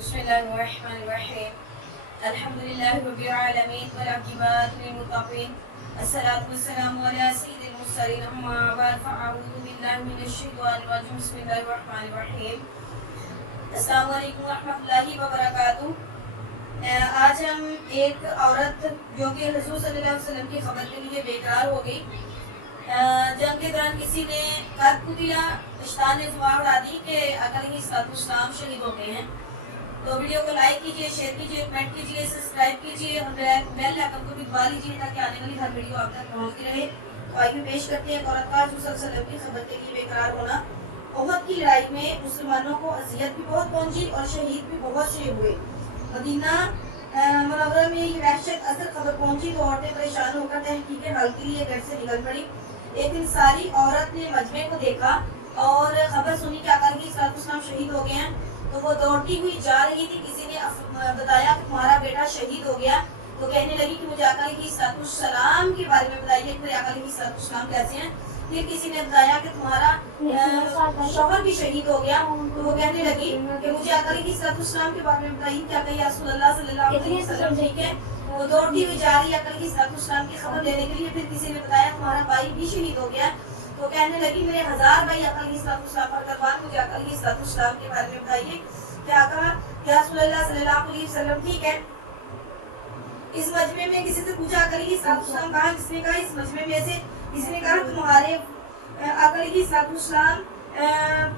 बिस्मिल्लाहिर्रहमानिर्रहीम अल्हम्दुलिल्लाहि रब्बिल आलमीन वल आक़िबतु लिल मुत्तक़ीन अस्सलातु वस्सलामु अला सय्यिदिल मुरसलीन अम्मा बअद फ़अऊज़ु बिल्लाहि मिनश शैतानिर रजीम बिस्मिल्लाहिर रहमानिर रहीम अस्सलामु अलैकुम व रहमतुल्लाहि व बरकातुहू। आज हम एक औरत जो कि हुज़ूर सल्लल्लाहु अलैहि वसल्लम की खबर के लिए बेकरार हो गई, जंग के दौरान किसी ने करकुतिया शैतान ने अफवाह उड़ा दी कि आका अलैहिस्सलाम शहीद हो गए हैं। तो वीडियो को लाइक कीजिए, शेयर कीजिए, कमेंट कीजिए, सब्सक्राइब कीजिए और बेल आइकन को भी दबा लीजिए ताकि आने वाली हर वीडियो आप तक पहुंचती रहे। तो आइए पेश करते हैं औरत का हुज़ूर सल्लल्लाहु अलैहि वसल्लम की खबर के लिए बेकरार होना। उहद की लड़ाई में मुसलमानों को अजियत भी बहुत पहुंची और शहीद भी बहुत से हुए। मदीना मुनव्वरा में ये वहशत असर खबर पहुंची तो औरतें परेशान होकर तहकीक हाल के लिए घर से निकल पड़ी। एक दिन सारी औरत ने मजमे को देखा और खबर सुनी कि आका अलैहिस्सलाम शहीद हो गए हैं। तो वो दौड़ती हुई जा रही थी, किसी ने बताया कि तुम्हारा बेटा शहीद हो गया। तो कहने लगी कि मुझे आका अलैहिस्सलाम के बारे में बताइए कि मेरे आका अलैहिस्सलाम कैसे हैं। फिर किसी ने बताया कि तुम्हारा शौहर भी शहीद हो गया। तो वो कहने लगी कि मुझे आका अलैहिस्सलाम के बारे में बताइए क्या कही रसूलुल्लाह सल्लल्लाहु अलैहि वसल्लम ठीक है। वो दौड़ती हुई जा रही है आका अलैहिस्सलाम की खबर लेने के लिए। फिर किसी ने बताया तुम्हारा भाई भी शहीद हो गया। तो कहने लगी मेरे 1000 भाई आका अलैहिस्सलाम पर कुर्बान, मुझे आका अलैहिस्सलाम के बारे में बताइए क्या कहा क्या रसूलुल्लाह सल्लल्लाहु अलैहि वसल्लम ठीक है। इस मजमे में किसी से पूछा आका अलैहिस्सलाम कहा, किसने कहा इस मजमे में से किसी ने कहा तुम्हारे आका अलैहिस्सलाम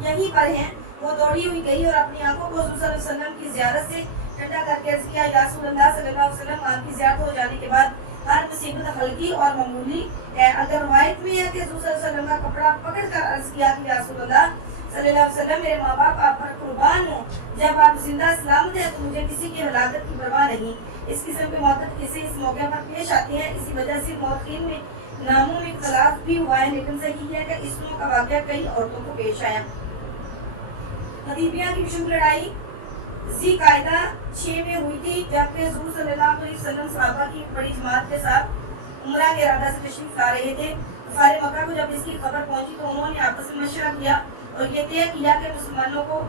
यहीं पर हैं। वो दौड़ी हुई गई और अपनी आंखों को हुज़ूर सल्लल्लाहु अलैहि वसल्लम की ज़ियारत से ठंडा करके अर्ज़ किया या रसूलुल्लाह सल्लल्लाहु अलैहि वसल्लम आपकी ज़ियारत हो जाने के बाद हर मुसीबत हल्की और मामूली है। अगर रवायत में है कि हुज़ूर सल्लल्लाहु अलैहि वसल्लम का कपड़ा पकड़ कर अर्ज़ किया कि या रसूलुल्लाह सल्लल्लाहु अलैहि वसल्लम मेरे माँ बाप आप पर कुर्बान हो, जब आप जिंदा सलामत हैं तो मुझे किसी की हलाकत की परवाह नहीं। इस किस्म के मौक़िफ़ किसी इस मौके पर पेश आते हैं, इसी वजह से मौक़िफ़ीन में नामों में इख्तिलाफ भी हुआ है, लेकिन सही है कि इसमें का वाक़या कई औरतों को पेश आया। हदीबिया की विशुद्ध लड़ाई ज़िलक़ाइदा 6 में हुई थी, जबकि हुज़ूर सल्लल्लाहु अलैहि वसल्लम सहाबा की बड़ी जमात के साथ उम्रा के इरादा से तशरीफ ला रहे थे। कुफ़ार मक्का को जब इसकी खबर पहुंची तो उन्होंने आपस में मशवरा किया और ये तय किया कि मुसलमानों को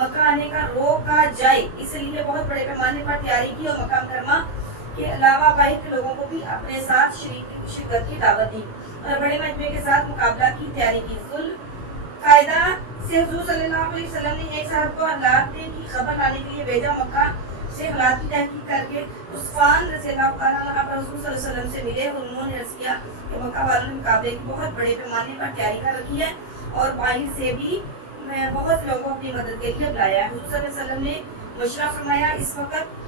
मक्का आने का रोका जाए। इसलिए बहुत बड़े पैमाने पर तैयारी की और मक्का मुकर्रमा के अलावा बाहर के लोगों को भी अपने साथ शिरकत की दावत दी और बड़े मजमे के साथ मुकाबला की तैयारी की। ज़ुल्क़ाइदा से हुज़ूर सल्लल्लाहु अलैहि वसल्लम ने एक साहब को हालात की खबर लाने के लिए भेजा। मक्का से हालात की तहकीक करके उस्मान रज़ियल्लाहु अन्हु पर हुज़ूर सल्लल्लाहु अलैहि वसल्लम से मिले और उन्होंने अर्ज़ किया कि मक्का वालों ने मुकाबले की बहुत बड़े पैमाने पर तैयारी कर रखी है और बाहर से भी बहुत लोगों को अपनी मदद के लिए बुलाया है। हुज़ूर सल्लल्लाहु अलैहि वसल्लम ने मशवरा फरमाया इस वक्त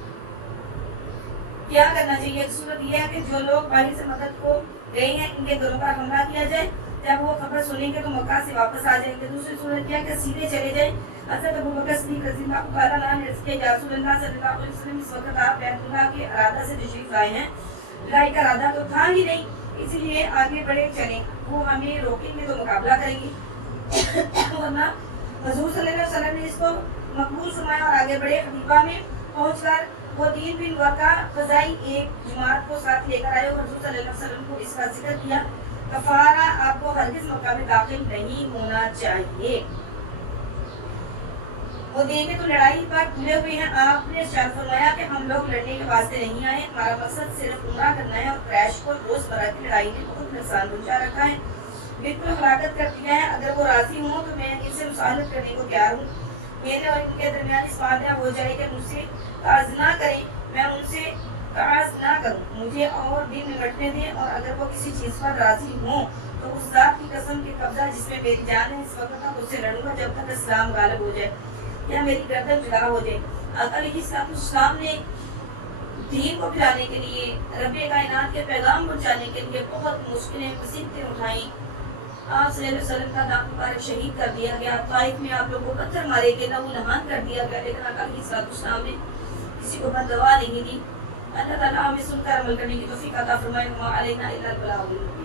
क्या करना चाहिए। एक सूरत यह है कि जो लोग बाहर से मदद को गए हैं इनके घरों पर हमला किया जाए, जब वो खबर सुनेंगे तो मक्का से वापस आ जाएंगे। दूसरी सूरत यह है कि सीधे चले जाए। हज़रत अबू बकर सिद्दीक़ रज़ियल्लाहु अन्हु ने अर्ज़ किया या रसूलल्लाह सल्लल्लाहु अलैहि वसल्लम इस वक्त आप बैतुल्लाह के इरादा से तशरीफ लाए हैं, लड़ाई का इरादा तो था ही नहीं, इसलिए आगे बढ़े चलें, वो हमें रोकेंगे तो मुकाबला करेंगे वरना। हुज़ूर सल्लल्लाहु अलैहि वसल्लम ने इसको मकबूल फरमाया और आगे बढ़े। हदीबा में पहुंचकर वो 3 बिन वर्का फ़ज़ाई एक जमात को साथ लेकर आए और हुज़ूर सल्लल्लाहु अलैहि वसल्लम को इसका जिक्र किया कफ़ारा आपको हरगिज़ मक्का में दाखिल नहीं होना चाहिए। वो देंगे तो लड़ाई पर तुले हुए हैं। आपने इरशाद फरमाया कि हम लोग लड़ने के वास्ते नहीं आए, हमारा मकसद सिर्फ उम्रा करना है और क्रैश को रोज़मर्रा की लड़ाई ने बहुत नुकसान पहुंचा रखा है, बिल्कुल हलाकत कर दिया है। अगर वो राजी हों तो मैं इनसे मुसालत करने को तैयार हूँ। मेरे और इनके दरमियान इस वादा हो जाए कि मुझसे ताज़ ना करें, मैं उनसे ताज़ ना करूँ, मुझे और दिन निपटने दें और अगर वो किसी चीज़ पर राजी हों तो उस ज़ात की कसम के कब्जा जिसमें मेरी जान है इस वक्त तक उससे लड़ूंगा जब तक इस्लाम गालिब हो जाए या मेरी गर्दन जुदा हो जाए। आका अलैहिस्सलाम ने दीन को फैलाने के लिए, रब्बे कायनात के पैगाम पहुँचाने के लिए बहुत मुश्किलें मुसीबतें उठाई। आप सल्लल्लाहु अलैहि वसल्लम का दाम मुबारक शहीद कर दिया गया, ताइफ में आप लोगों को पत्थर मारे गए, लहू लहान कर दिया गया, लेकिन आका अलैहिस्सलाम ने किसी को बददुआ नहीं दी। अल्लाह ताला हमें सुनकर अमल करने की तौफीक अता फरमाए। व अलैना इल्लल बलागुल मुबीन।